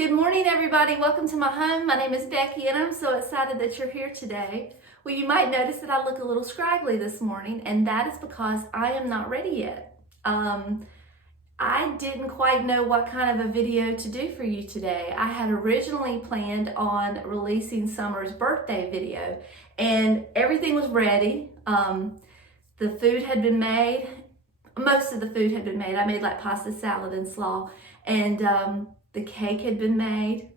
Good morning, everybody. Welcome to my home. My name is Becky, and I'm so excited that you're here today. Well, you might notice that I look a little scraggly this morning, and that is because I am not ready yet. I didn't quite know what kind of a video to do for you today. I had originally planned on releasing Summer's birthday video, and everything was ready. The food had been made. Most of the food had been made. I made like pasta, salad, and slaw, and the cake had been made.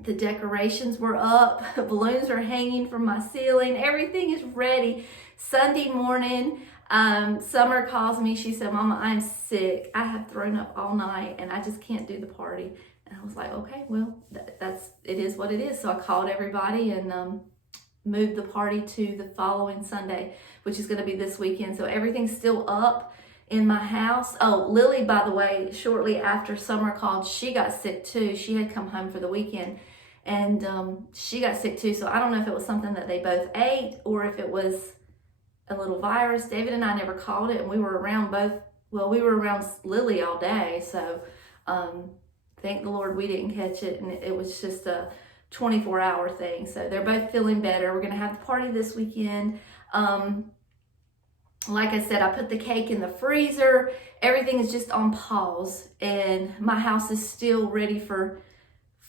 The decorations were up. Balloons are hanging from my ceiling. Everything is ready. Sunday morning, Summer calls me. She said, "Mama, I'm sick. I have thrown up all night and I just can't do the party." And I was like, okay, well, it is what it is. So I called everybody and moved the party to the following Sunday, which is going to be this weekend. So everything's still up in my house. Oh, Lily, by the way, shortly after Summer called, she got sick too. She had come home for the weekend and she got sick too. So I don't know if it was something that they both ate or if it was a little virus. David and I never caught it, and we were around Lily all day. So thank the Lord we didn't catch it, and it was just a 24-hour thing. So they're both feeling better. We're gonna have the party this weekend. Like I said, I put the cake in the freezer. Everything is just on pause, and my house is still ready for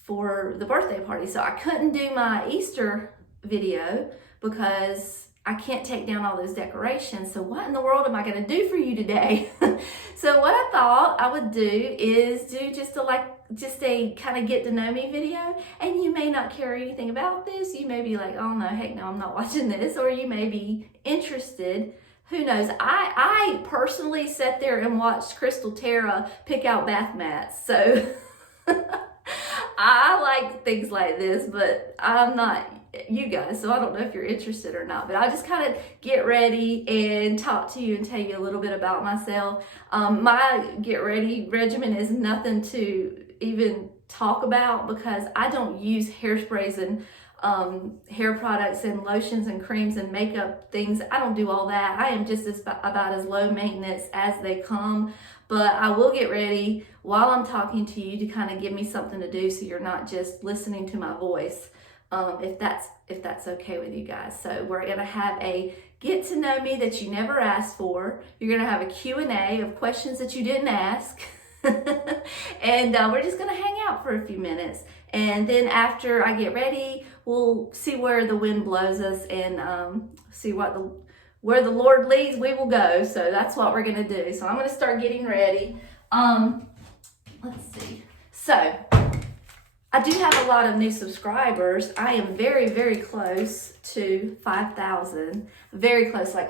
the birthday party. So I couldn't do my Easter video because I can't take down all those decorations. So what in the world am I going to do for you today? So what I thought I would do is do just a kind of get to know me video. And you may not care anything about this. You may be like, oh no, heck no, I'm not watching this. Or you may be interested. Who knows? I personally sat there and watched Crystal Tara pick out bath mats. So I like things like this, but I'm not you guys, so I don't know if you're interested or not. But I'll just kind of get ready and talk to you and tell you a little bit about myself. My get ready regimen is nothing to even talk about because I don't use hairsprays and hair products and lotions and creams and makeup things. I don't do all that. I am just about as low maintenance as they come. But I will get ready while I'm talking to you to kind of give me something to do so you're not just listening to my voice, if that's okay with you guys. So we're going to have a get to know me that you never asked for. You're going to have a Q&A of questions that you didn't ask. And we're just going to hang out for a few minutes. And then after I get ready, we'll see where the wind blows us and see where the Lord leads, we will go. So that's what we're going to do. So I'm going to start getting ready. Let's see. So I do have a lot of new subscribers. I am very, very close to 5,000. Very close. Like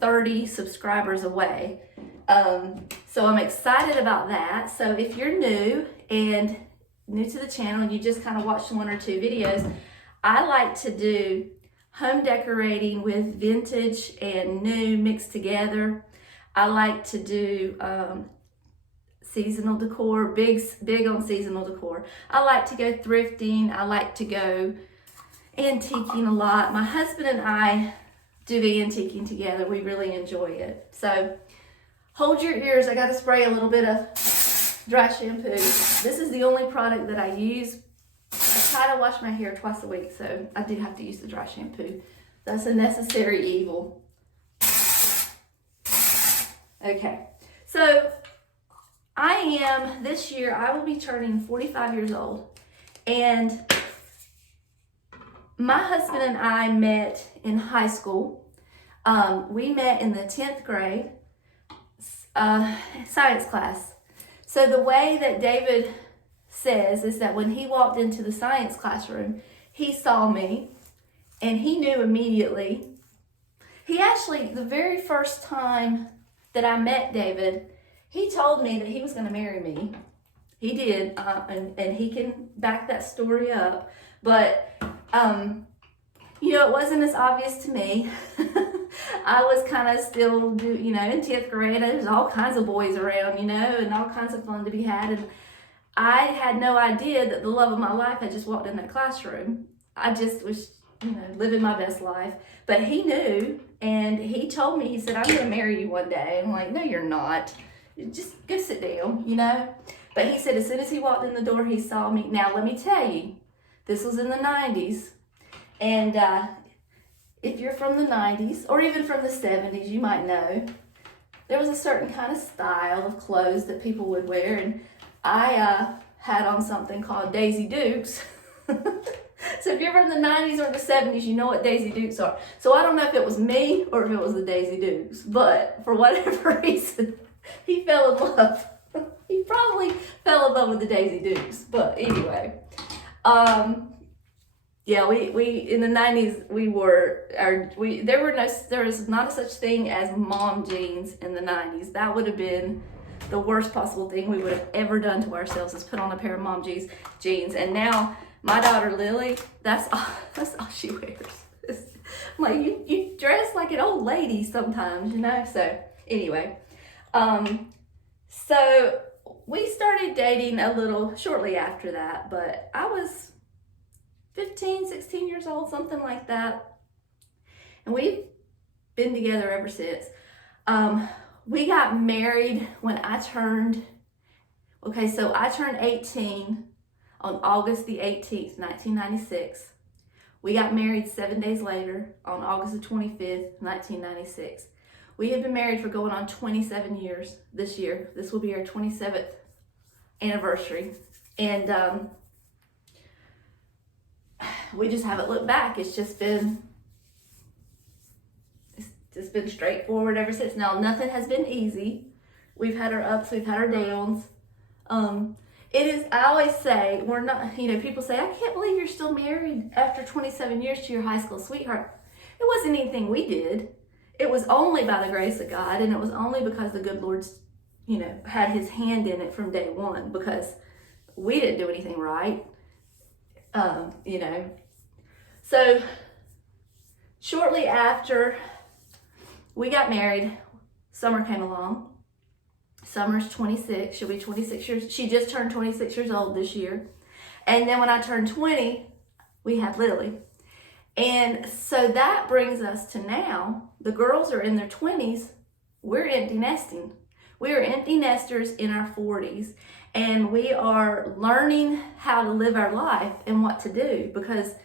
30 subscribers away. So I'm excited about that. So if you're new to the channel and you just kind of watched one or two videos, I like to do home decorating with vintage and new mixed together. I like to do seasonal decor, big on seasonal decor. I like to go thrifting. I like to go antiquing a lot. My husband and I do the antiquing together. We really enjoy it. So hold your ears. I got to spray a little bit of dry shampoo. This is the only product that I use. I try to wash my hair twice a week, so I do have to use the dry shampoo. That's a necessary evil. Okay, so this year, I will be turning 45 years old. And my husband and I met in high school. We met in the 10th grade science class. So the way that David says is that when he walked into the science classroom, he saw me and he knew immediately. He actually, the very first time that I met David, he told me that he was going to marry me. He did, and he can back that story up. But, it wasn't as obvious to me. I was kind of still, in 10th grade. There's all kinds of boys around, and all kinds of fun to be had. And I had no idea that the love of my life had just walked in that classroom. I just was, living my best life. But he knew, and he told me, he said, "I'm going to marry you one day." I'm like, "No, you're not. Just go sit down, But he said as soon as he walked in the door, he saw me. Now, let me tell you, this was in the 90s. And if you're from the 90s or even from the 70s, you might know there was a certain kind of style of clothes that people would wear. And I had on something called Daisy Dukes. So if you're from the 90s or the 70s, you know what Daisy Dukes are. So I don't know if it was me or if it was the Daisy Dukes, but for whatever reason, he fell in love. He probably fell in love with the Daisy Dukes. But anyway, yeah, we in the 90s there was not a such thing as mom jeans in the 90s. That would have been the worst possible thing we would have ever done to ourselves, is put on a pair of mom jeans. And now my daughter Lily, that's all she wears. I'm like, you dress like an old lady sometimes, you know? So anyway, so we started dating a little shortly after that, but I was 15, 16 years old, something like that. And we've been together ever since. We got married when I turned 18 on August the 18th, 1996. We got married 7 days later on August the 25th, 1996. We have been married for going on 27 years this year. This will be our 27th anniversary. And we just haven't looked back. It's just been straightforward ever since. Now, nothing has been easy. We've had our ups, we've had our downs. I always say, we're not, people say, I can't believe you're still married after 27 years to your high school sweetheart. It wasn't anything we did. It was only by the grace of God, and it was only because the good Lord's, had his hand in it from day one, because we didn't do anything right. So shortly after we got married, Summer came along. Summer's 26. She'll be 26 years. She just turned 26 years old this year. And then when I turned 20, we had Lily. And so that brings us to now. The girls are in their 20s. We're empty nesting. We are empty nesters in our 40s. And we are learning how to live our life and what to do, because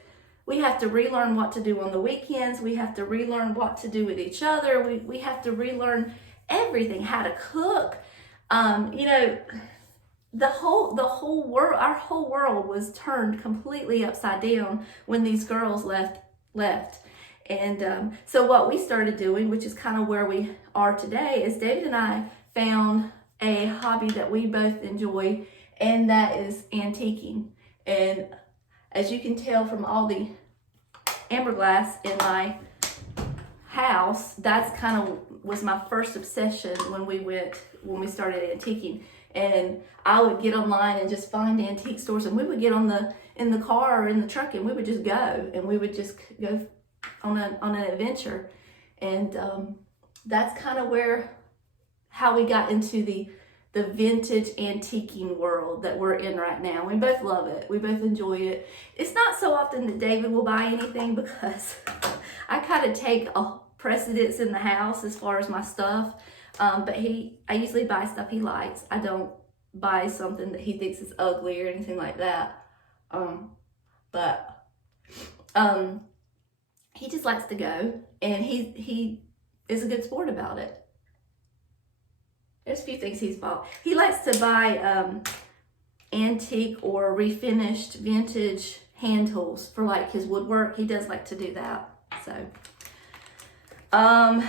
we have to relearn what to do on the weekends. We have to relearn what to do with each other. We have to relearn everything, how to cook. The whole world, our whole world was turned completely upside down when these girls left. And so what we started doing, which is kind of where we are today, is David and I found a hobby that we both enjoy, and that is antiquing. And as you can tell from all the amber glass in my house, that's kind of was my first obsession when we started antiquing. And I would get online and just find antique stores, and we would get in the car or in the truck, and we would just go, and we would just go on an adventure. And that's kind of how we got into the vintage antiquing world that we're in right now. We both love it. We both enjoy it. It's not so often that David will buy anything, because I kind of take a precedence in the house as far as my stuff. But I usually buy stuff he likes. I don't buy something that he thinks is ugly or anything like that. But he just likes to go, and he is a good sport about it. There's a few things he's bought. He likes to buy antique or refinished vintage hand tools for like his woodwork. He does like to do that. So I'm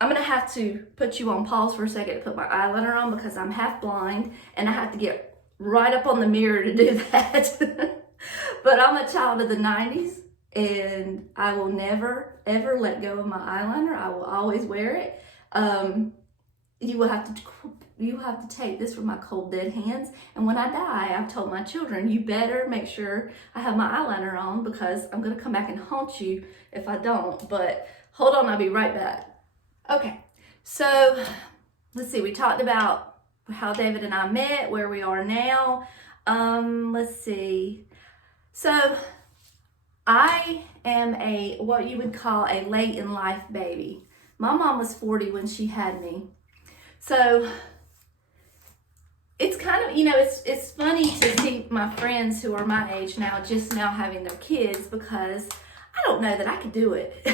gonna have to put you on pause for a second to put my eyeliner on, because I'm half blind and I have to get right up on the mirror to do that. But I'm a child of the 90s, and I will never ever let go of my eyeliner. I will always wear it. You have to take this from my cold dead hands. And when I die, I've told my children, you better make sure I have my eyeliner on, because I'm gonna come back and haunt you if I don't. But hold on, I'll be right back. Okay, so let's see. We talked about how David and I met, where we are now. Let's see. So I am what you would call a late in life baby. My mom was 40 when she had me. So it's kind of, it's funny to see my friends who are my age now just now having their kids, because I don't know that I could do it.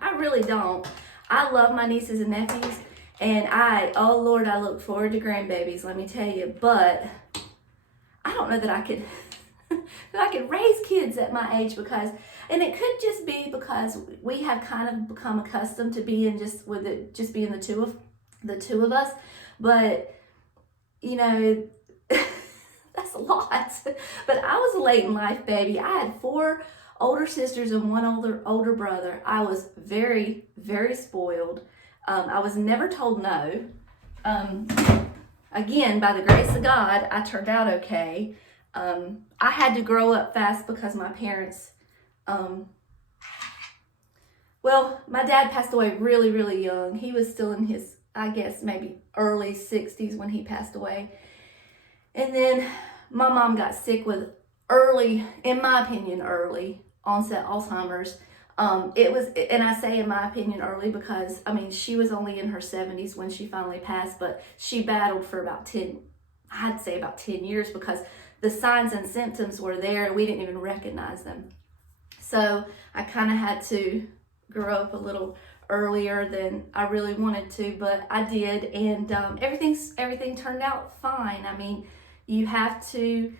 I really don't. I love my nieces and nephews, and oh Lord, I look forward to grandbabies, let me tell you, but I don't know that I could that I could raise kids at my age, because, and it could just be because we have kind of become accustomed to being just being the two of us, but that's a lot. But I was a late in life baby. I had 4 older sisters and 1 older brother. I was very, very spoiled. I was never told no. Again, by the grace of God, I turned out okay. I had to grow up fast because my parents, my dad passed away really, really young. He was still in his, I guess, maybe early 60s when he passed away. And then my mom got sick with early, in my opinion, early onset Alzheimer's. And I say in my opinion early because, she was only in her 70s when she finally passed, but she battled for about 10 years, because the signs and symptoms were there and we didn't even recognize them. So I kind of had to grow up a little earlier than I really wanted to, but I did, and everything turned out fine. You have to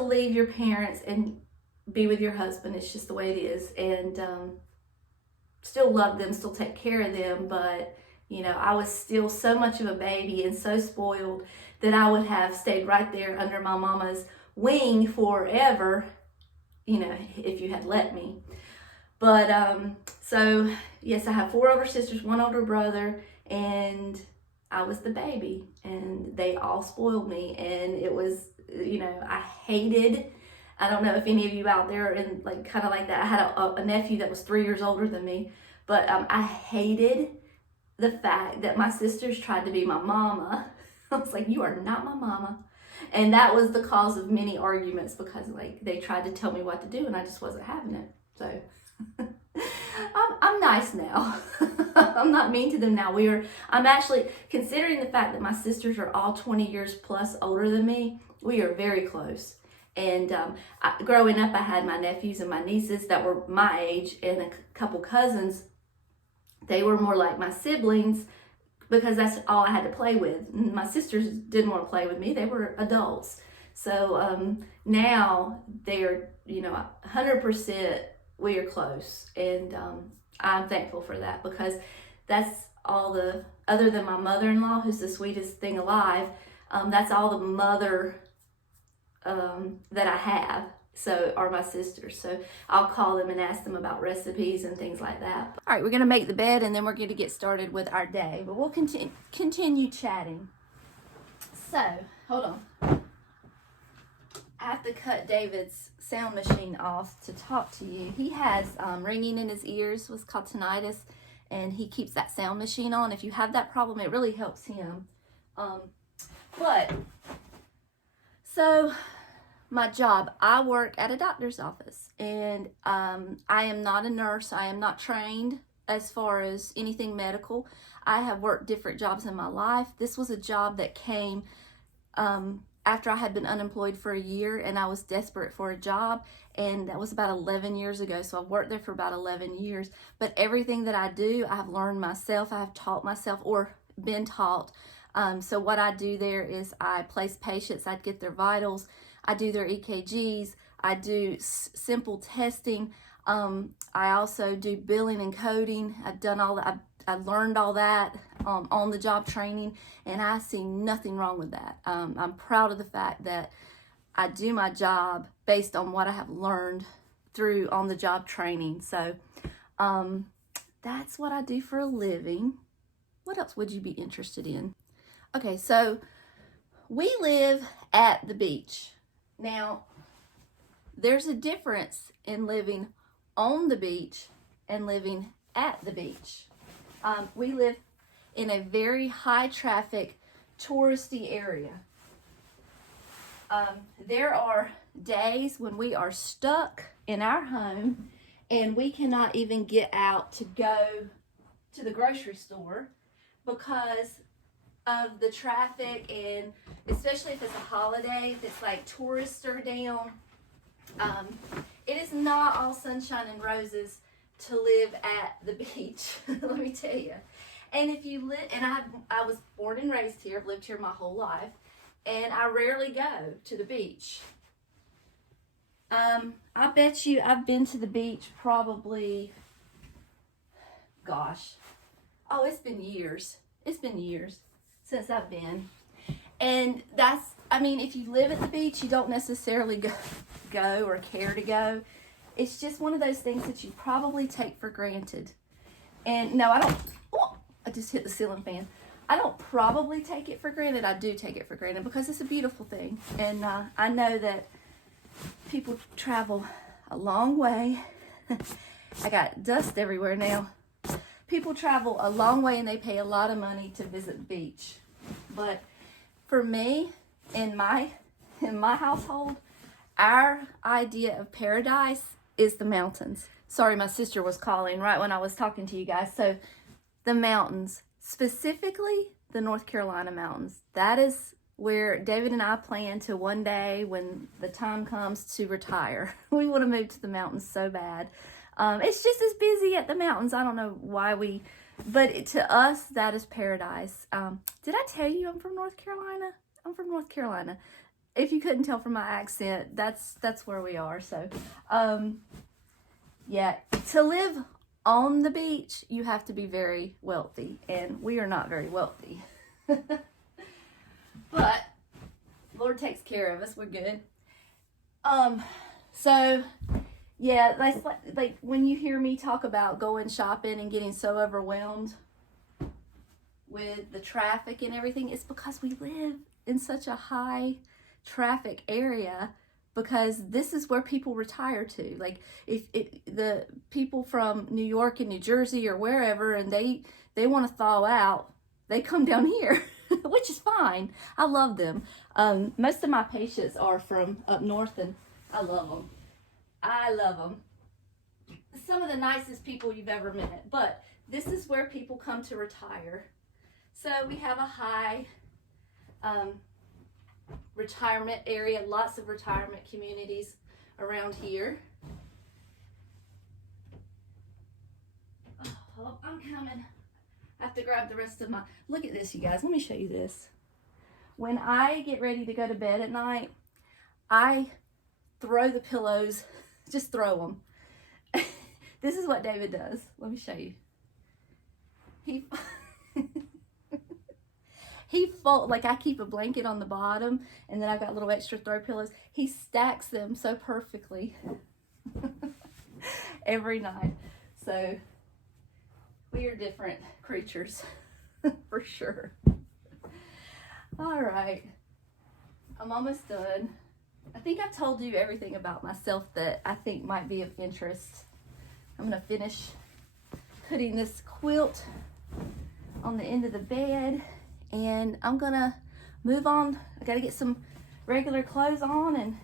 leave your parents and be with your husband. It's just the way it is, and still love them, still take care of them, but I was still so much of a baby and so spoiled that I would have stayed right there under my mama's wing forever, if you had let me. But so yes, I have 4 older sisters, 1 older brother, and I was the baby, and they all spoiled me, and it was, I don't know if any of you out there are in kind of like that. I had a nephew that was 3 years older than me, but I hated the fact that my sisters tried to be my mama. I was like, you are not my mama. And that was the cause of many arguments, because they tried to tell me what to do and I just wasn't having it. So I'm nice now. I'm not mean to them now. I'm actually, considering the fact that my sisters are all 20 years plus older than me, we are very close. And growing up, I had my nephews and my nieces that were my age, and a couple cousins. They were more like my siblings, because that's all I had to play with. My sisters didn't want to play with me. They were adults. So now they're, 100% we are close. And I'm thankful for that, because that's all other than my mother-in-law, who's the sweetest thing alive, that's all the mother that I have, so are my sisters. So I'll call them and ask them about recipes and things like that. All right, we're gonna make the bed and then we're gonna get started with our day, but we'll continue chatting. So hold on, I have to cut David's sound machine off to talk to you. He has ringing in his ears, what's called tinnitus, and he keeps that sound machine on. If you have that problem, it really helps him. So my job, I work at a doctor's office, and I am not a nurse. I am not trained as far as anything medical. I have worked different jobs in my life. This was a job that came after I had been unemployed for a year, and I was desperate for a job, and that was about 11 years ago. So I've worked there for about 11 years, but everything that I do, I have learned myself. I have taught myself or been taught. So what I do there is I place patients, I get their vitals, I do their EKGs, I do simple testing. I also do billing and coding. I've done all that. I learned all that on the job training, and I see nothing wrong with that. I'm proud of the fact that I do my job based on what I have learned through on the job training. So that's what I do for a living. What else would you be interested in? Okay, so we live at the beach. Now, there's a difference in living on the beach and living at the beach. We live in a very high traffic, touristy area. There are days when we are stuck in our home and we cannot even get out to go to the grocery store because of the traffic, and especially if it's a holiday, if it's like tourists are down. It is not all sunshine and roses to live at the beach, let me tell you. And if you live, and I was born and raised here, I've lived here my whole life, and I rarely go to the beach. I bet you I've been to the beach probably, gosh, oh, it's been years. It's been years since I've been. And that's, I mean, if you live at the beach, you don't necessarily go or care to go. It's just one of those things that you probably take for granted. And no, I don't, oh, I just hit the ceiling fan. I don't probably take it for granted. I do take it for granted because it's a beautiful thing. And I know that people travel a long way. I got dust everywhere now. People travel a long way and they pay a lot of money to visit the beach. But for me, in my household, our idea of paradise is the mountains. Sorry, my sister was calling right when I was talking to you guys. So the mountains, specifically the North Carolina mountains, that is where David and I plan to one day, when the time comes, to retire. We want to move to the mountains so bad. It's just as busy at the mountains. I don't know why but to us, that is paradise. Did I tell you I'm from North Carolina? I'm from North Carolina. If you couldn't tell from my accent, that's where we are. So, yeah, to live on the beach, you have to be very wealthy, and we are not very wealthy. But Lord takes care of us. We're good. So yeah, like when you hear me talk about going shopping and getting so overwhelmed with the traffic and everything, it's because we live in such a high traffic area, because this is where people retire to. Like if the people from New York and New Jersey or wherever, and they want to thaw out, they come down here, which is fine. I love them. Most of my patients are from up north, and I love them. I love them. Some of the nicest people you've ever met. But this is where people come to retire. So we have a high retirement area, lots of retirement communities around here. Oh, I'm coming. I have to grab the rest of my, look at this, you guys. Let me show you this. When I get ready to go to bed at night, I throw the pillows, just throw them. This is what David does. Let me show you. He fold, like I keep a blanket on the bottom, and then I've got little extra throw pillows. He stacks them so perfectly every night. So we are different creatures for sure. All right, I'm almost done. I think I've told you everything about myself that I think might be of interest. I'm gonna finish putting this quilt on the end of the bed, and I'm gonna move on. I gotta get some regular clothes on and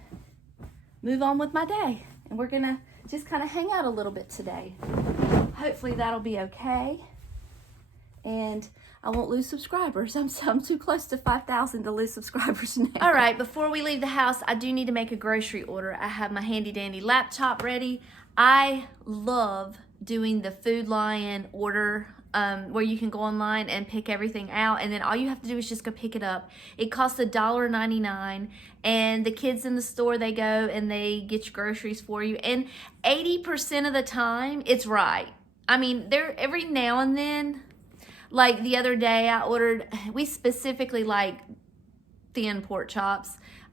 move on with my day. And we're gonna just kind of hang out a little bit today. Hopefully that'll be okay. And I won't lose subscribers. I'm too close to 5,000 to lose subscribers now. All right, before we leave the house, I do need to make a grocery order. I have my handy dandy laptop ready. I love doing the Food Lion order where you can go online and pick everything out, and then all you have to do is just go pick it up. It costs $1.99, and the kids in the store, they go and they get your groceries for you, and 80% of the time it's right. I mean, every now and then, like the other day we specifically like thin pork chops.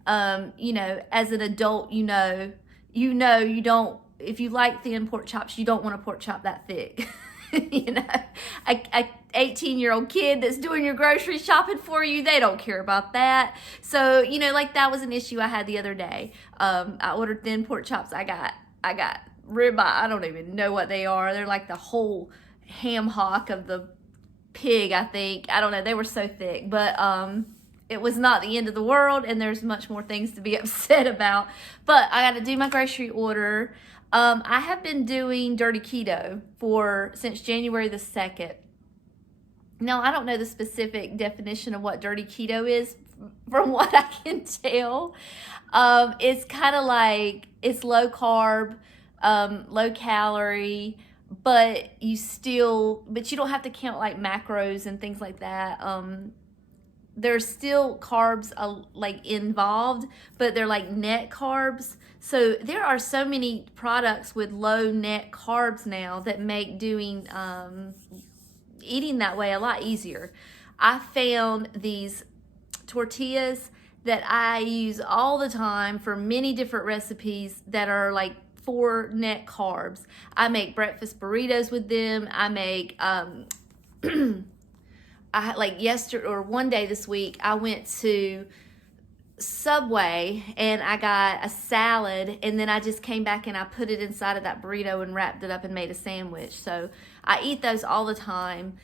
You know, as an adult, you know you don't, if you like thin pork chops, you don't want a pork chop that thick. You know, a 18-year-old kid that's doing your grocery shopping for you, they don't care about that. So, you know, like that was an issue I had the other day. I ordered thin pork chops. I got ribeye. I don't even know what they are. They're like the whole ham hock of the pig, I think. I don't know. They were so thick, but it was not the end of the world, and there's much more things to be upset about. But I got to do my grocery order. I have been doing dirty keto since January the 2nd. Now, I don't know the specific definition of what dirty keto is. From what I can tell, it's kind of like it's low carb, low calorie, but you don't have to count like macros and things like that. There's still carbs like involved, but they're like net carbs. So there are so many products with low net carbs now that make doing eating that way a lot easier. I found these tortillas that I use all the time for many different recipes that are like 4 net carbs. I make breakfast burritos with them. I make one day this week I went to Subway and I got a salad, and then I just came back and I put it inside of that burrito and wrapped it up and made a sandwich. So I eat those all the time.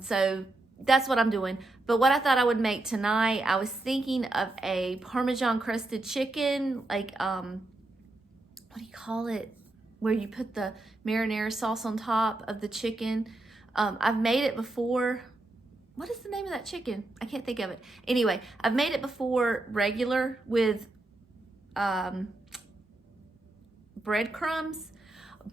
So that's what I'm doing. But what I thought I would make tonight, I was thinking of a Parmesan crusted chicken, like, what do you call it? Where you put the marinara sauce on top of the chicken. I've made it before. What is the name of that chicken? I can't think of it. Anyway, I've made it before regular with breadcrumbs,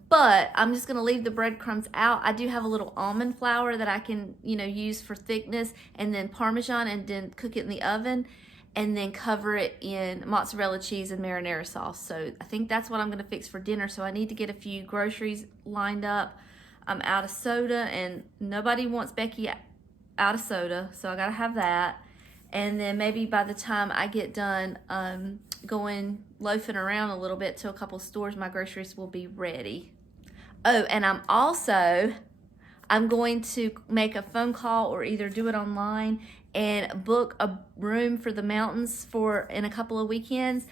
but I'm just going to leave the breadcrumbs out. I do have a little almond flour that I can, use for thickness, and then Parmesan, and then cook it in the oven, and then cover it in mozzarella cheese and marinara sauce. So I think that's what I'm going to fix for dinner. So I need to get a few groceries lined up. I'm out of soda, and nobody wants Becky out of soda, so I got to have that. And then maybe by the time I get done going loafing around a little bit to a couple stores, my groceries will be ready. Oh, and I'm going to make a phone call or either do it online and book a room for the mountains in a couple of weekends,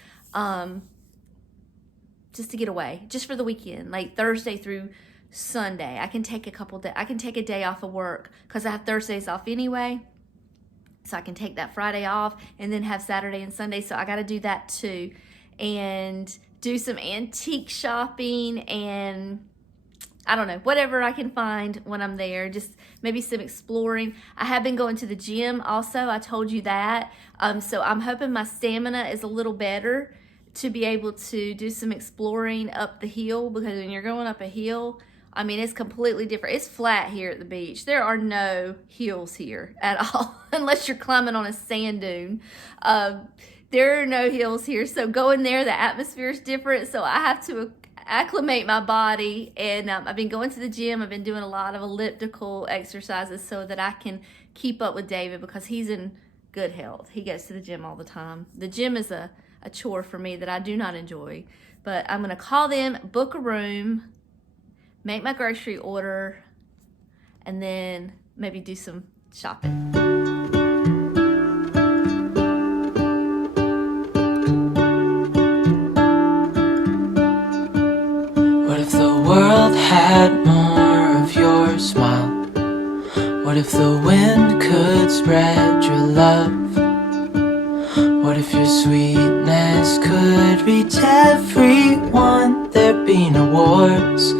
just to get away, just for the weekend, like Thursday through Sunday. I can take a day off of work because I have Thursdays off anyway. So I can take that Friday off and then have Saturday and Sunday. So I got to do that too. And do some antique shopping and I don't know, whatever I can find when I'm there. Just maybe some exploring. I have been going to the gym also. I told you that. So I'm hoping my stamina is a little better to be able to do some exploring up the hill, because when you're going up a hill, I mean, it's completely different. It's flat here at the beach. There are no hills here at all, unless you're climbing on a sand dune. There are no hills here. So going there, the atmosphere is different. So I have to acclimate my body. And I've been going to the gym. I've been doing a lot of elliptical exercises so that I can keep up with David, because he's in good health. He goes to the gym all the time. The gym is a chore for me that I do not enjoy. But I'm going to call them, book a room, make my grocery order, and then maybe do some shopping. What if the world had more of your smile? What if the wind could spread your love? What if your sweetness could reach everyone? There'd be no wars.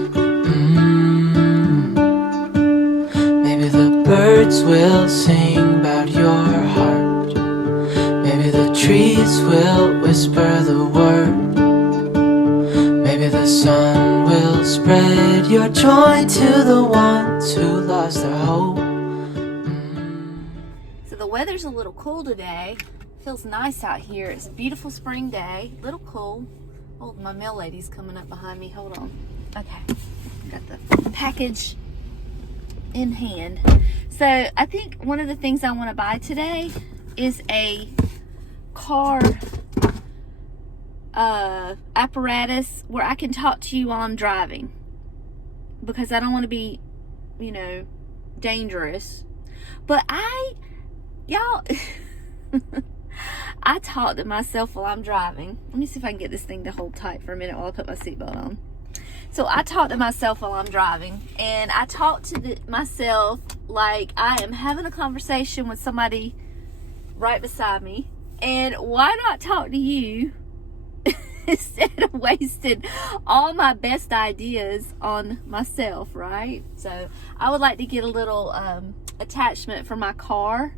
Maybe the birds will sing about your heart. Maybe the trees will whisper the word. Maybe the sun will spread your joy to the ones who lost their hope. So the weather's a little cool today. Feels nice out here. It's a beautiful spring day. A little cool. Oh, my mail lady's coming up behind me. Hold on. Okay. Got the package in hand. So I think one of the things I want to buy today is a car apparatus where I can talk to you while I'm driving, because I don't want to be, dangerous. But y'all, I talk to myself while I'm driving. Let me see if I can get this thing to hold tight for a minute while I put my seatbelt on. So I talk to myself while I'm driving, and I talk to myself like I am having a conversation with somebody right beside me. And why not talk to you instead of wasting all my best ideas on myself, right? So I would like to get a little attachment for my car,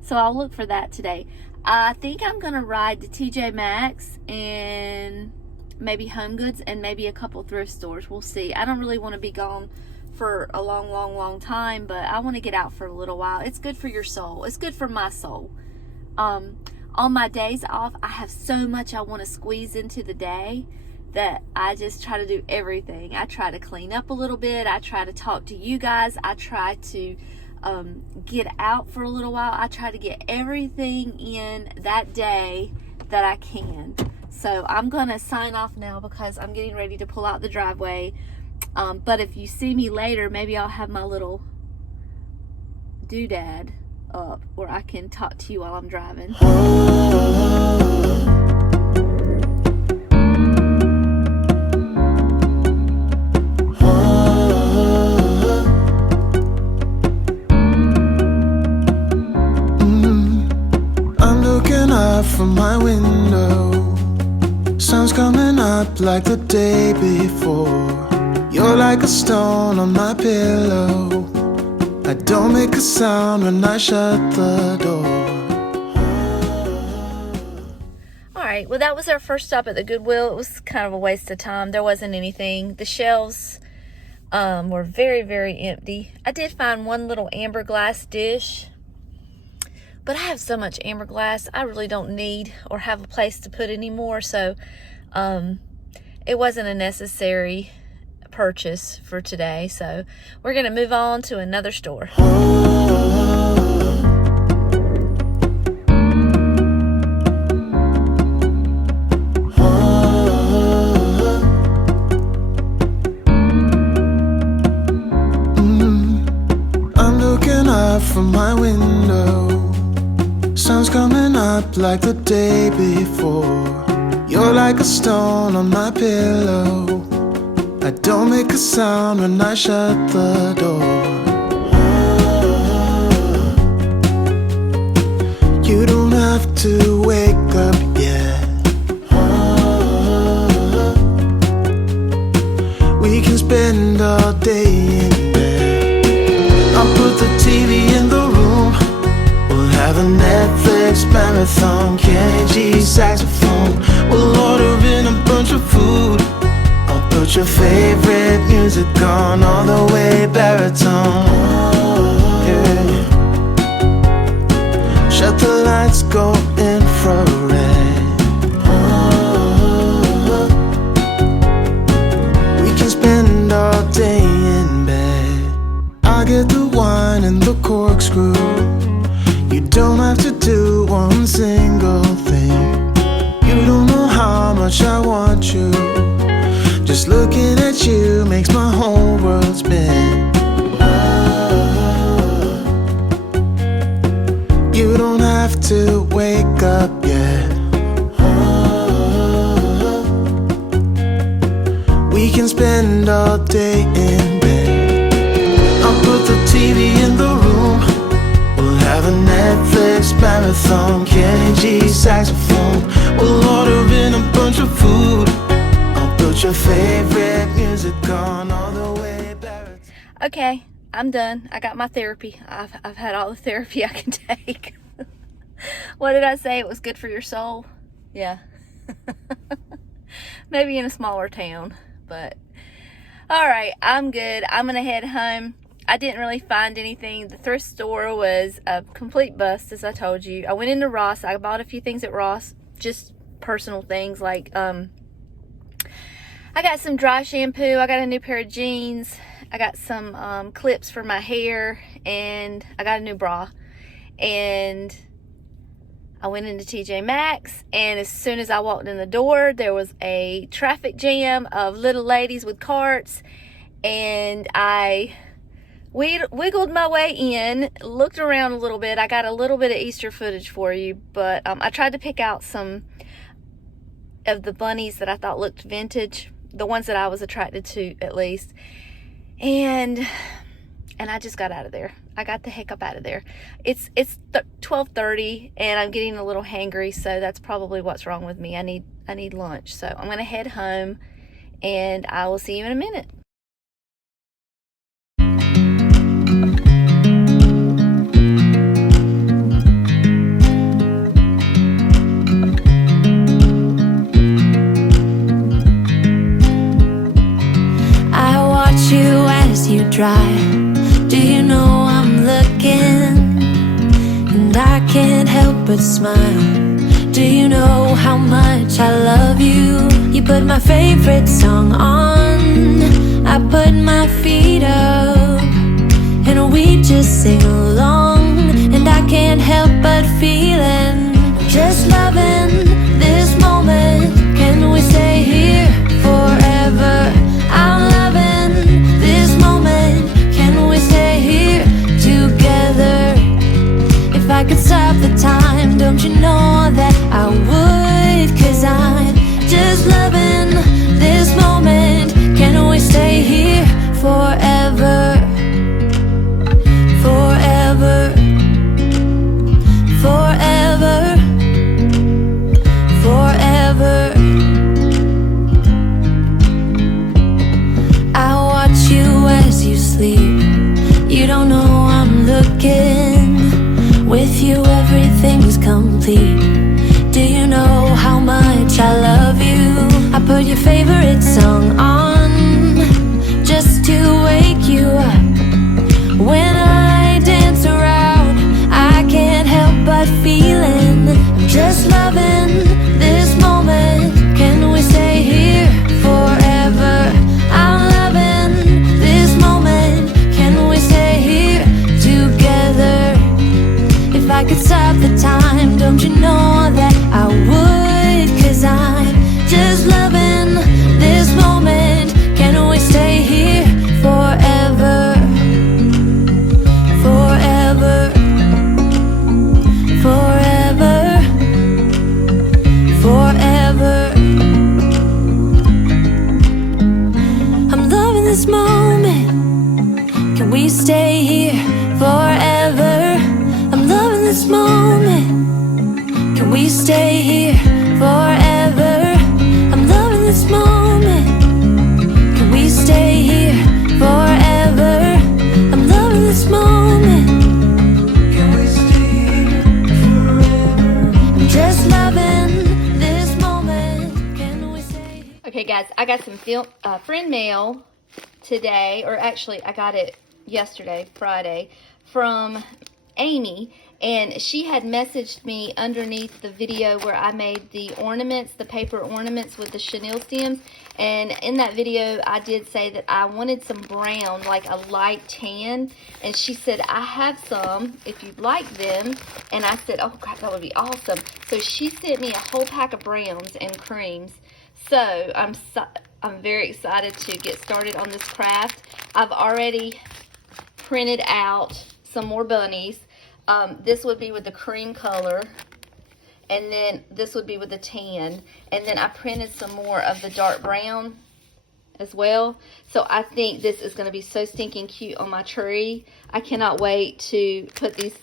so I'll look for that today. I think I'm gonna ride to TJ Maxx and maybe Home Goods and maybe a couple thrift stores. We'll see. I don't really want to be gone for a long time, but I want to get out for a little while. It's good for your soul. It's good for my soul. On my days off, I have so much I want to squeeze into the day that I just try to do everything. I try to clean up a little bit. I try to talk to you guys. I try to get out for a little while. I try to get everything in that day that I can. So I'm going to sign off now because I'm getting ready to pull out the driveway. But if you see me later, maybe I'll have my little doodad up where I can talk to you while I'm driving. I'm looking up from my window. Sun's coming up like the day before. You're like a stone on my pillow. I don't make a sound when I shut the door. Alright, well that was our first stop at the Goodwill. It was kind of a waste of time. There wasn't anything. The shelves were very empty. I did find one little amber glass dish, but I have so much amber glass I really don't need or have a place to put anymore, so it wasn't a necessary purchase for today. So we're gonna move on to another store. I'm looking up from my window. Sun's coming up like the day before. You're like a stone on my pillow. I don't make a sound when I shut the door. You don't have to wake up yet. We can spend all day in bed. I'll put the TV in the room. We'll have a Netflix marathon, Kenny G saxophone. We'll order in a bunch of food. Put your favorite music on all the way baritone. Yeah. Shut the lights, go infrared. We can spend all day in bed. I get the wine and the corkscrew. You don't have to do one single thing. You don't know how much I want you. Just looking at you makes my whole world spin. You don't have to wake up yet. We can spend all day in bed. I'll put the TV in the room. We'll have a Netflix marathon, Kenny G saxophone. We'll order in a bunch of food. Put your favorite music on all the way back. Okay, I'm done. I got my therapy. I've had all the therapy I can take. What did I say? It was good for your soul? Yeah. Maybe in a smaller town, but alright, I'm good. I'm gonna head home. I didn't really find anything. The thrift store was a complete bust, as I told you. I went into Ross. I bought a few things at Ross, just personal things like I got some dry shampoo, I got a new pair of jeans, I got some clips for my hair, and I got a new bra. And I went into TJ Maxx, and as soon as I walked in the door, there was a traffic jam of little ladies with carts, and I wiggled my way in, looked around a little bit. I got a little bit of Easter footage for you, but I tried to pick out some of the bunnies that I thought looked vintage, the ones that I was attracted to at least. And and I just got out of there. I got the heck up out of there. It's 12:30 and I'm getting a little hangry, so that's probably what's wrong with me. I need lunch. So I'm gonna head home and I will see you in a minute. I watch you as you drive. Do you know I'm looking? And I can't help but smile. Do you know how much I love you? You put my favorite song on, I put my feet up, and we just sing along. And I can't help but feeling, just loving this moment. Can we stay here forever? I'm loving this moment. Can we stay here together? If I could stop the time, don't you know that I would? 'Cause I'm just loving this moment. Can we stay here forever? Forever. Forever. Forever. I watch you as you sleep. You don't know I'm looking. With you everything's complete. Do you know how much I love you? I put your favorite song on just to wake you up. When I dance around, I can't help but feeling, I'm just loving this moment. Can we stay here forever? I'm loving this moment. Can we stay here together? If I could stop the time, don't you know that I would? 'Cause I'm just loving this moment. Can we stay here forever? Forever. Forever. Forever. I'm loving this moment. Can we stay here forever? I'm loving this moment. Can we stay here forever? I'm loving this moment. Can we stay here forever? I'm loving this moment. Can we stay here forever? I'm just loving this moment. Can we stay here? Okay, guys, I got some friend mail today, or actually I got it yesterday, Friday, from Amy, and she had messaged me underneath the video where I made the ornaments, the paper ornaments with the chenille stems. And in that video I did say that I wanted some brown, like a light tan, and she said, I have some if you'd like them. And I said, oh God, that would be awesome. So she sent me a whole pack of browns and creams. So I'm very excited to get started on this craft. I've already printed out some more bunnies. This would be with the cream color, and then this would be with the tan, and then I printed some more of the dark brown as well. So I think this is going to be so stinking cute on my tree. I cannot wait to put these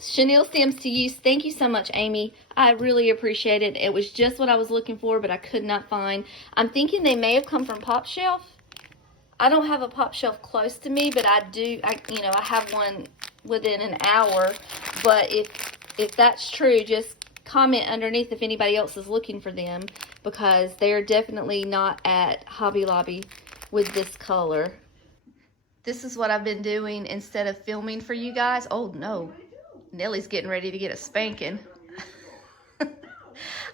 chenille stems to use. Thank you so much, Amy. I really appreciate it. It was just what I was looking for, but I could not find. I'm thinking they may have come from Pop Shelf. I don't have a Pop Shelf close to me, but I have one within an hour. But if that's true, just comment underneath if anybody else is looking for them, because they're definitely not at Hobby Lobby with this color. This is what I've been doing instead of filming for you guys. Oh no, Nellie's getting ready to get a spanking.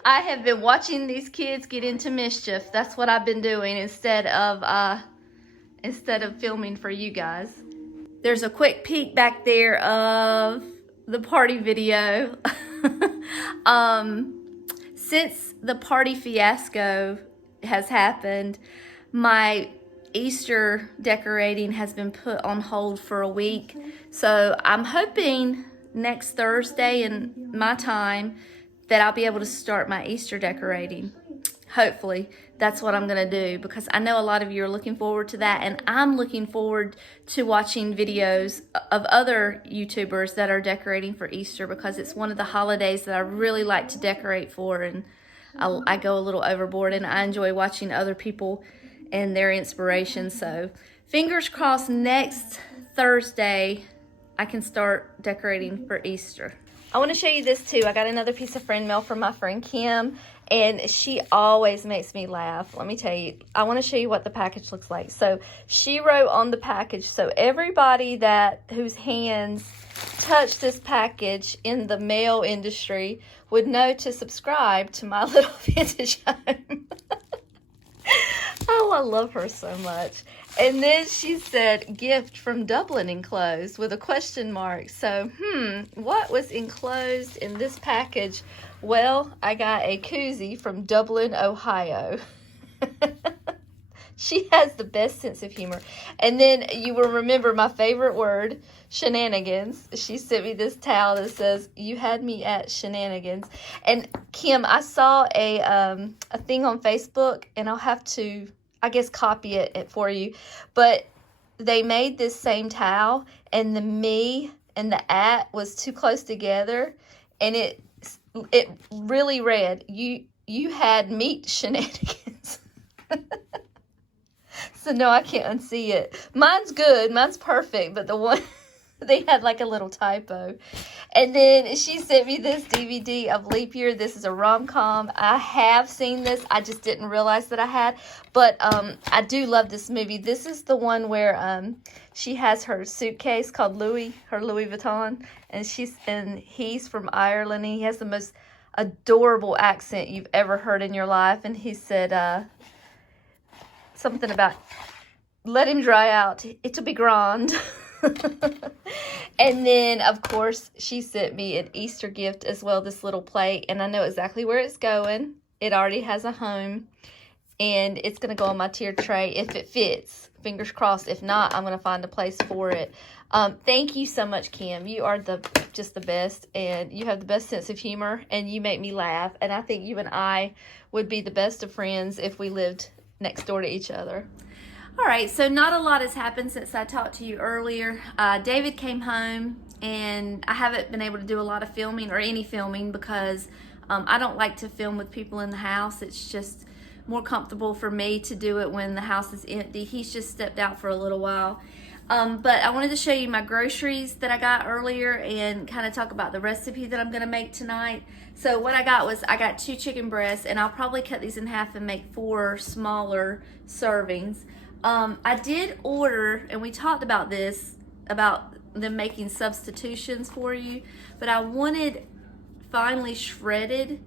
I have been watching these kids get into mischief. That's what I've been doing instead of filming for you guys. There's a quick peek back there of the party video. Since the party fiasco has happened, my Easter decorating has been put on hold for a week. So I'm hoping next Thursday in my time that I'll be able to start my Easter decorating. Hopefully. that's what I'm gonna do, because I know a lot of you are looking forward to that, and I'm looking forward to watching videos of other YouTubers that are decorating for Easter, because it's one of the holidays that I really like to decorate for, and I go a little overboard, and I enjoy watching other people and their inspiration. So fingers crossed next Thursday I can start decorating for Easter. I want to show you this too. I got another piece of friend mail from my friend Kim, and she always makes me laugh. Let me tell you, I want to show you what the package looks like. So she wrote on the package, so everybody whose hands touch this package in the mail industry would know to subscribe to my little vintage home. Oh, I love her so much. And then she said, gift from Dublin enclosed with a question mark. So, what was enclosed in this package? Well, I got a koozie from Dublin, Ohio. She has the best sense of humor. And then you will remember my favorite word, shenanigans. She sent me this towel that says, you had me at shenanigans. And Kim, I saw a thing on Facebook, and I'll have to, I guess, copy it for you. But they made this same towel, and the me and the at was too close together, and it really read, you had meat shenanigans. So no, I can't unsee it. Mine's good. Mine's perfect. But the one, they had like a little typo. And then she sent me this DVD of Leap Year. This is a rom-com. I have seen this. I just didn't realize that I had. But I do love this movie. This is the one where she has her suitcase called Louis, her Louis Vuitton. And he's from Ireland. And he has the most adorable accent you've ever heard in your life. And he said something about, let him dry out. It'll be grand. And then, of course, she sent me an Easter gift as well, this little plate. And I know exactly where it's going. It already has a home. And it's going to go on my tiered tray if it fits. Fingers crossed. If not, I'm going to find a place for it. Thank you so much, Kim. You are just the best. And you have the best sense of humor. And you make me laugh. And I think you and I would be the best of friends if we lived next door to each other. All right, so not a lot has happened since I talked to you earlier. David came home, and I haven't been able to do a lot of filming or any filming because I don't like to film with people in the house. It's just more comfortable for me to do it when the house is empty. He's just stepped out for a little while. But I wanted to show you my groceries that I got earlier and kind of talk about the recipe that I'm going to make tonight. So what I got 2 chicken breasts, and I'll probably cut these in half and make 4 smaller servings. I did order, and we talked about this, about them making substitutions for you, but I wanted finely shredded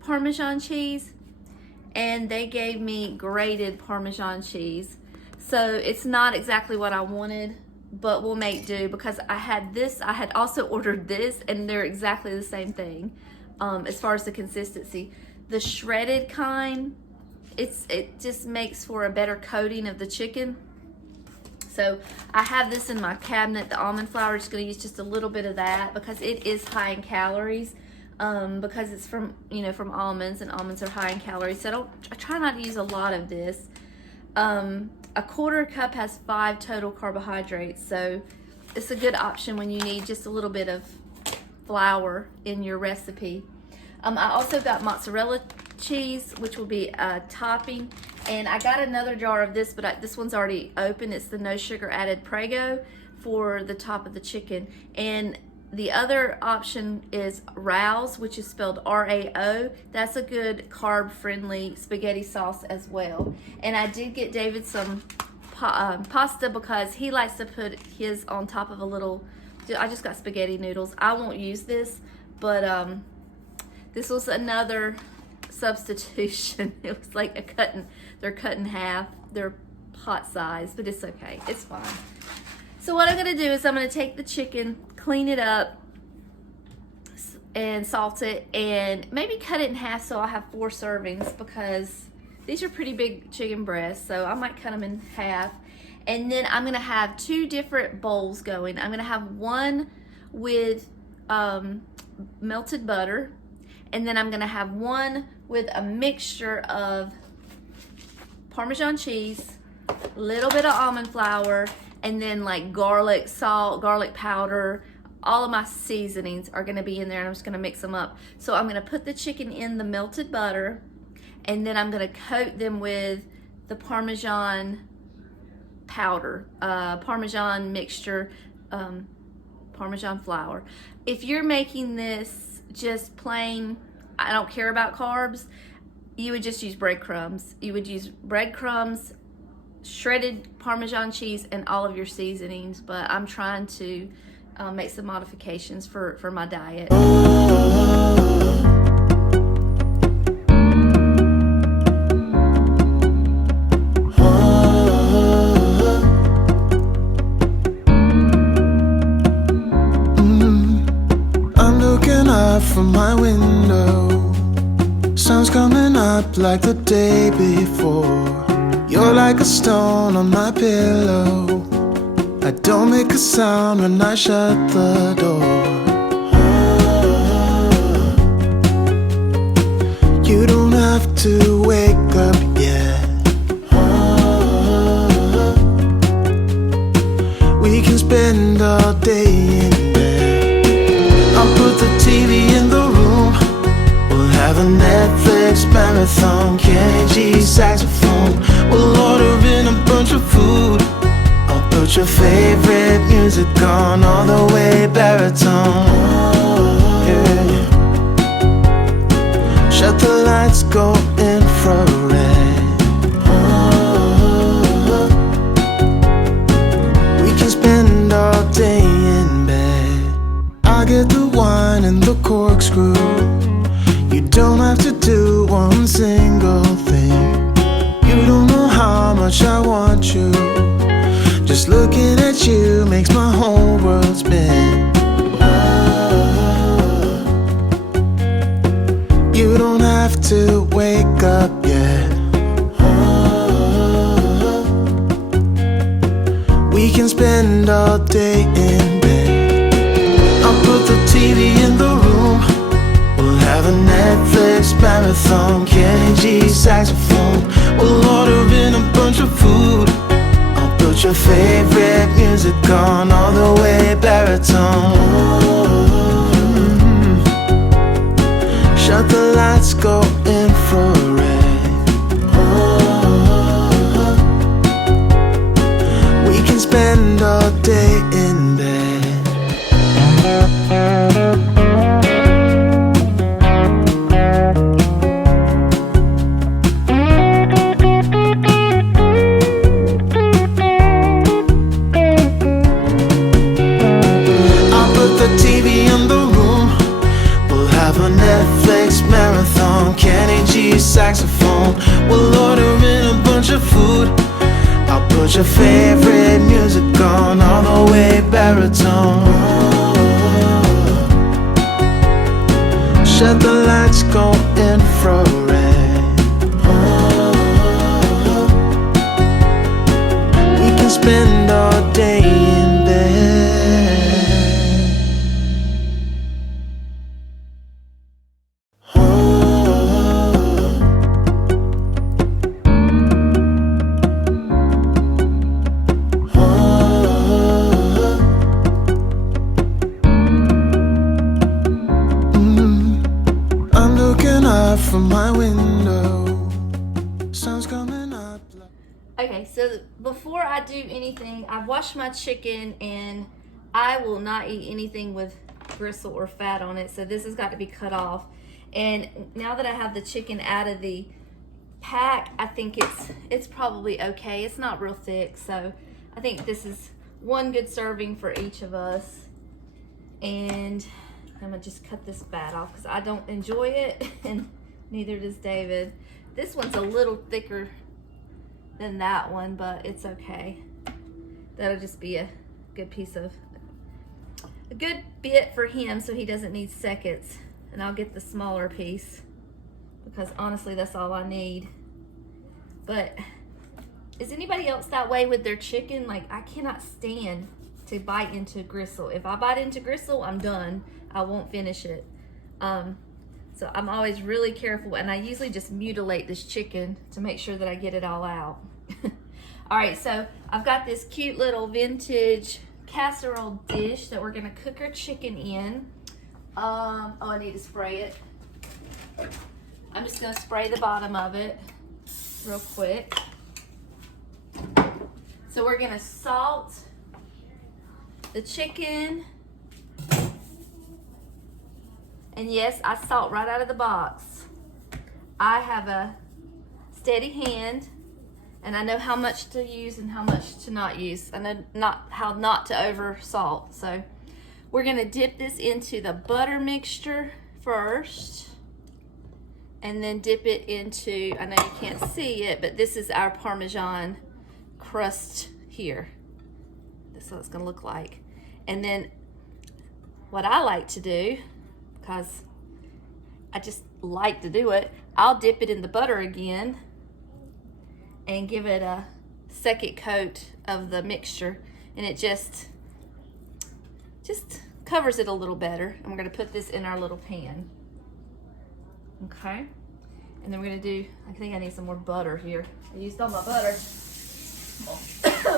Parmesan cheese, and they gave me grated Parmesan cheese. So it's not exactly what I wanted, but we'll make do, because I had also ordered this, and they're exactly the same thing as far as the consistency. The shredded kind, it just makes for a better coating of the chicken. So I have this in my cabinet, the almond flour. Just going to use just a little bit of that because it is high in calories, because it's from almonds, and almonds are high in calories. So I try not to use a lot of this. A quarter cup has 5 total carbohydrates, so it's a good option when you need just a little bit of flour in your recipe. I also got mozzarella cheese, which will be a topping, and I got another jar of this, but this one's already open. It's the no sugar added Prego for the top of the chicken. And the other option is Rao's, which is spelled R-A-O. That's a good carb-friendly spaghetti sauce as well. And I did get David some pasta because he likes to put his on top of a little, I just got spaghetti noodles. I won't use this, but this was another substitution. It was like they're cut in half. They're pot size, but it's okay. It's fine. So what I'm going to do is I'm going to take the chicken, clean it up, and salt it, and maybe cut it in half so I'll have 4 servings, because these are pretty big chicken breasts, so I might cut them in half. And then I'm going to have 2 different bowls going. I'm going to have one with melted butter, And then I'm gonna have one with a mixture of Parmesan cheese, a little bit of almond flour, and then like garlic salt, garlic powder. All of my seasonings are gonna be in there, and I'm just gonna mix them up. So I'm gonna put the chicken in the melted butter, and then I'm gonna coat them with the Parmesan powder, Parmesan mixture, Parmesan flour. If you're making this just plain, I don't care about carbs, you would just use breadcrumbs. You would use breadcrumbs, shredded Parmesan cheese, and all of your seasonings. But I'm trying to make some modifications for my diet. From my window, sun's coming up like the day before. You're like a stone on my pillow. I don't make a sound when I shut the door. You don't have to wake up yet. We can spend all day in bed. I'll put the TV in the room. We'll have a Netflix marathon, Kenny G saxophone. We'll order in a bunch of food. I'll put your favorite music on, all the way baritone. Yeah. Shut the lights, go infrared. We can spend all day in bed. I get the wine and the corkscrew. You don't have to do one single thing. You don't know how much I want you. Just looking at you makes my whole world spin. You don't have to wake up yet. We can spend all day in bed. I'll put the TV in the room. We'll have a Netflix marathon, Kenny G saxophone. We'll order in a bunch of food. I'll put your favorite music on, all the way baritone. Shut the lights, go infrared. We can spend all day in bed. Netflix marathon, Kenny G saxophone. We'll order in a bunch of food. I'll put your favorite music on, all the way baritone. Shut the lights, go infrared. We can spend all day in bed. From my window, sun's coming up. Okay, so before I do anything, I've washed my chicken, and I will not eat anything with gristle or fat on it, so this has got to be cut off. And now that I have the chicken out of the pack, I think it's probably okay. It's not real thick, so I think this is one good serving for each of us. And I'm gonna just cut this fat off because I don't enjoy it, and neither does David. This one's a little thicker than that one, but it's okay. That'll just be a good bit for him, so he doesn't need seconds. And I'll get the smaller piece because honestly, that's all I need. But is anybody else that way with their chicken? Like, I cannot stand to bite into gristle. If I bite into gristle, I'm done. I won't finish it. So I'm always really careful, and I usually just mutilate this chicken to make sure that I get it all out. All right, so I've got this cute little vintage casserole dish that we're gonna cook our chicken in. Oh, I need to spray it. I'm just gonna spray the bottom of it real quick. So we're gonna salt the chicken. And yes, I salt right out of the box. I have a steady hand, and I know how much to use and how much to not use. I know how not to over salt. So we're gonna dip this into the butter mixture first, and then dip it into, I know you can't see it, but this is our Parmesan crust here. This is what it's gonna look like. And then what I like to do, because I just like to do it, I'll dip it in the butter again and give it a second coat of the mixture, and it just covers it a little better. And we're gonna put this in our little pan. Okay, and then we're gonna do, I think I need some more butter here. I used all my butter.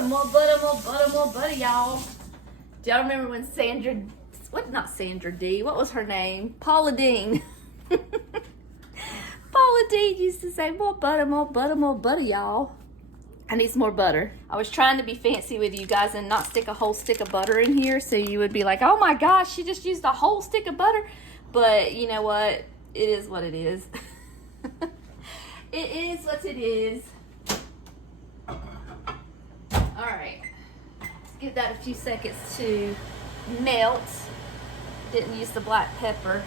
More butter, y'all. Do y'all remember when not Sandra D, what was her name? Paula Deen. Paula Deen used to say, more butter, y'all. I need some more butter. I was trying to be fancy with you guys and not stick a whole stick of butter in here, so you would be like, oh my gosh, she just used a whole stick of butter. But you know what? It is what it is. It is what it is. All right, let's give that a few seconds to melt. Didn't use the black pepper.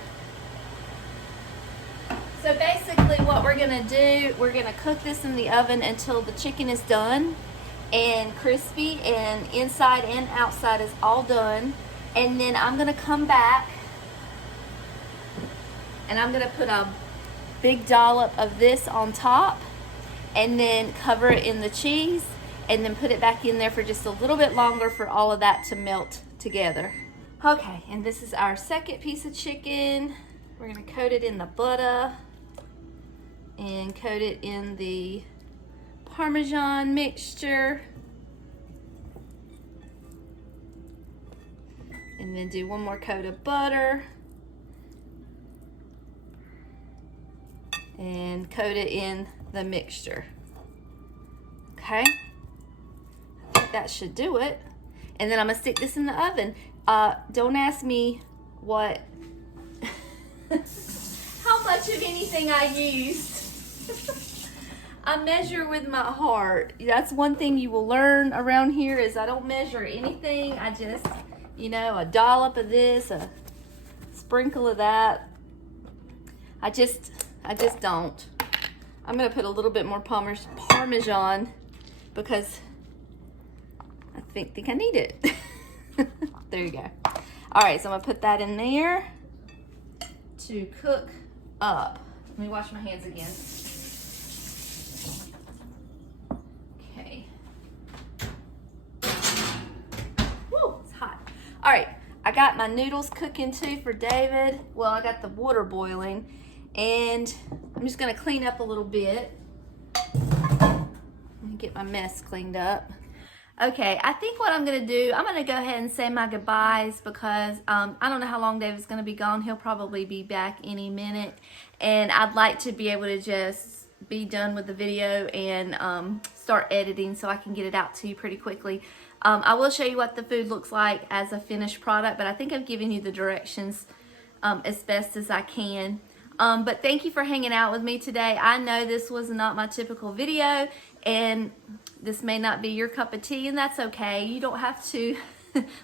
So basically what we're gonna do, we're gonna cook this in the oven until the chicken is done and crispy and inside and outside is all done. And then I'm gonna come back and I'm gonna put a big dollop of this on top and then cover it in the cheese and then put it back in there for just a little bit longer for all of that to melt together. Okay, and this is our second piece of chicken. We're gonna coat it in the butter and coat it in the Parmesan mixture. And then do one more coat of butter. And coat it in the mixture. Okay, I think that should do it. And then I'm gonna stick this in the oven. Don't ask me what, how much of anything I used. I measure with my heart. That's one thing you will learn around here is I don't measure anything. I just, you know, a dollop of this, a sprinkle of that. I just don't. I'm gonna put a little bit more Parmesan because I think I need it. There you go. All right, so I'm gonna put that in there to cook up. Let me wash my hands again. Okay. Woo, it's hot. All right, I got my noodles cooking too for David. Well, I got the water boiling, and I'm just gonna clean up a little bit. Let me get my mess cleaned up. Okay, I think what I'm gonna do, I'm gonna go ahead and say my goodbyes because I don't know how long David's gonna be gone. He'll probably be back any minute. And I'd like to be able to just be done with the video and start editing so I can get it out to you pretty quickly. I will show you what the food looks like as a finished product, but I think I've given you the directions as best as I can. But thank you for hanging out with me today. I know this was not my typical video, and this may not be your cup of tea, and that's okay. You don't have to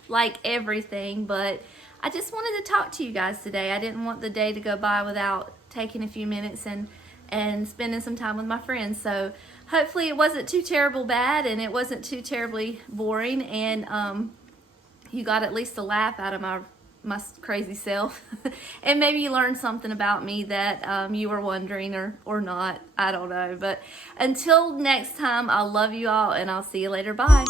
like everything, but I just wanted to talk to you guys today. I didn't want the day to go by without taking a few minutes and spending some time with my friends. So hopefully it wasn't too terrible bad, and it wasn't too terribly boring, and you got at least a laugh out of my crazy self. And maybe you learned something about me that you were wondering or not. I don't know. But until next time, I love you all, and I'll see you later. Bye.